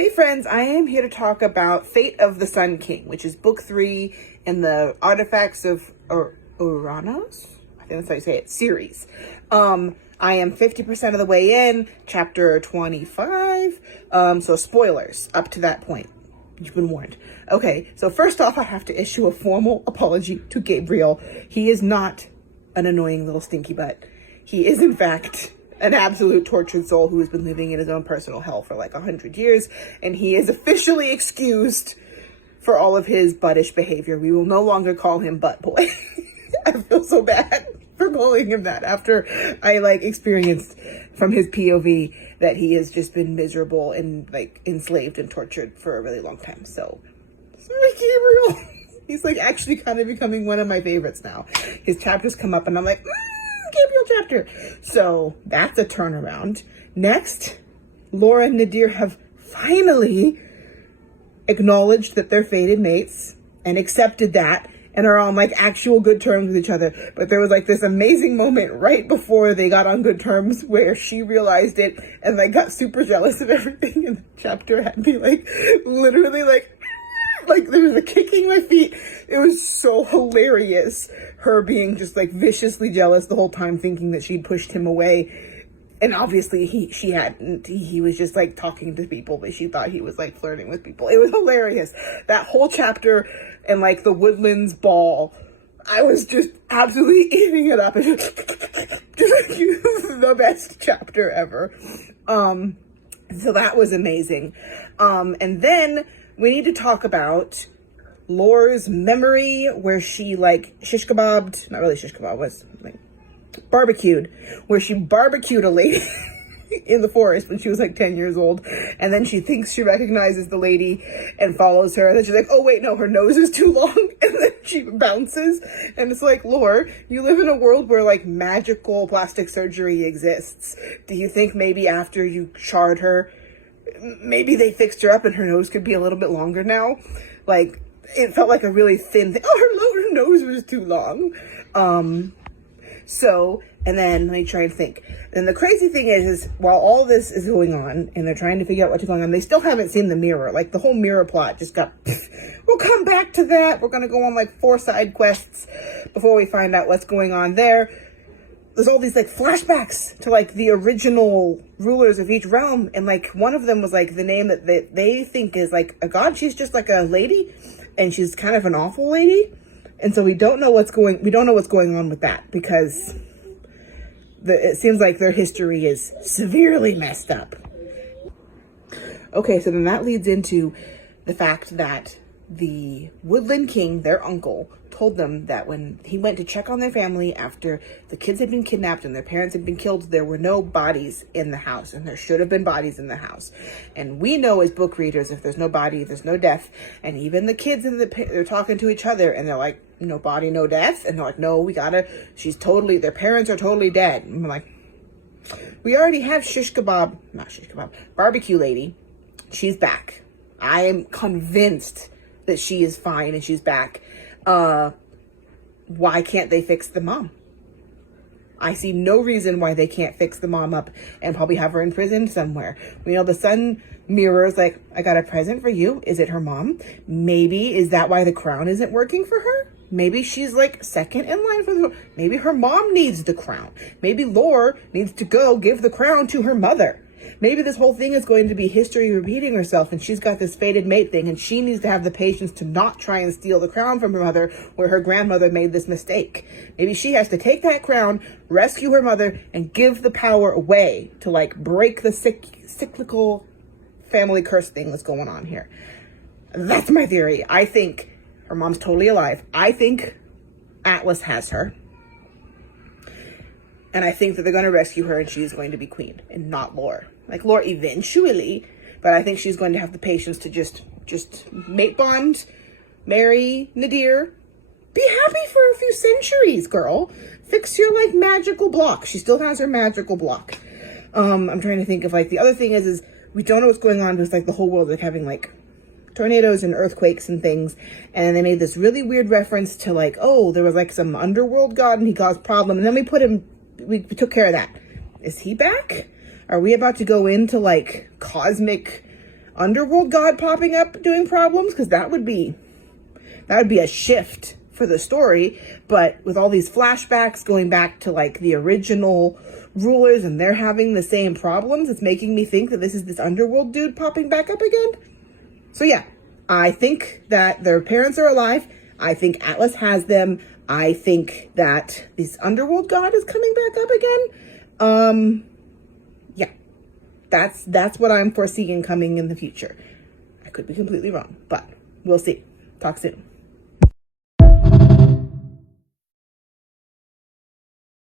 Hey friends, I am here to talk about Fate of the Sun King, which is book 3 in the Artifacts of Uranus? I think that's how you say it, series. I am 50% of the way in, chapter 25, so spoilers up to that point. You've been warned. Okay, so first off, I have to issue a formal apology to Gabriel. He is not an annoying little stinky butt. He is, in fact, an absolute tortured soul who has been living in his own personal hell for like 100 years, and he is officially excused for all of his buttish behavior. We will no longer call him Butt Boy. I feel so bad for calling him that after I experienced from his POV that he has just been miserable and enslaved and tortured for a really long time. So sorry, Gabriel. He's actually kind of becoming one of my favorites now. His chapters come up and I'm like, Gabriel chapter. So that's a turnaround. Next, Laura and Nadir have finally acknowledged that they're fated mates and accepted that and are on actual good terms with each other. But there was this amazing moment right before they got on good terms where she realized it and got super jealous of everything, and the chapter had me literally there was a kicking my feet. It was so hilarious, her being just viciously jealous the whole time, thinking that she'd pushed him away, and obviously she hadn't. He was just talking to people, but she thought he was flirting with people. It was hilarious, that whole chapter. And the Woodlands ball, I was just absolutely eating it up. Just the best chapter ever. So that was amazing. And then we need to talk about Lore's memory, where she shish kebabbed, not really shish kebab, was barbecued, where she barbecued a lady in the forest when she was 10 years old, and then she thinks she recognizes the lady and follows her, and then she's oh wait, no, her nose is too long, and then she bounces, and it's Lore, you live in a world where magical plastic surgery exists. Do you think maybe after you charred her, maybe they fixed her up and her nose could be a little bit longer now? It felt like a really thin thing. Oh, her nose was too long. So, and then let me try and think. And the crazy thing is while all this is going on and they're trying to figure out what's going on, they still haven't seen the mirror. The whole mirror plot just got, we'll come back to that. We're going to go on 4 side quests before we find out what's going on there. There's all these flashbacks to the original rulers of each realm. And one of them was the name that they think is a god. She's just a lady, and she's kind of an awful lady. And so we don't know what's going on with that, because it seems like their history is severely messed up. Okay, so then that leads into the fact that the Woodland King, their uncle, told them that when he went to check on their family after the kids had been kidnapped and their parents had been killed, there were no bodies in the house, and there should have been bodies in the house. And we know as book readers, if there's no body, there's no death. And even the kids they're talking to each other, and they're no body, no death. And they're no, their parents are totally dead. And we're we already have barbecue lady. She's back. I am convinced that she is fine and she's back. Why can't they fix the mom? I see no reason why they can't fix the mom up and probably have her in prison somewhere. We know the sun mirrors I got a present for you. Is it her mom? Maybe is that why the crown isn't working for her? Maybe she's second in line for the, maybe her mom needs the crown. Maybe Lore needs to go give the crown to her mother. Maybe this whole thing is going to be history repeating herself, and she's got this fated mate thing, and she needs to have the patience to not try and steal the crown from her mother where her grandmother made this mistake. Maybe she has to take that crown, rescue her mother, and give the power away to break the cyclical family curse thing that's going on here. That's my theory. I think her mom's totally alive. I think Atlas has her. And I think that they're going to rescue her and she's going to be queen and not Lore. Lore eventually, but I think she's going to have the patience to just mate bond, marry Nadir, be happy for a few centuries, girl. Fix your magical block. She still has her magical block. I'm trying to think of the other thing is we don't know what's going on because the whole world having tornadoes and earthquakes and things, and they made this really weird reference to oh, there was some underworld god and he caused problem, and then we took care of that. Is he back? Are we about to go into cosmic underworld god popping up doing problems, because that would be a shift for the story. But with all these flashbacks going back to like the original rulers and they're having the same problems, it's making me think that this is this underworld dude popping back up again. So yeah, I think that their parents are alive. I think Atlas has them. I think that this underworld god is coming back up again. Yeah, that's what I'm foreseeing coming in the future. I could be completely wrong, but we'll see. Talk soon.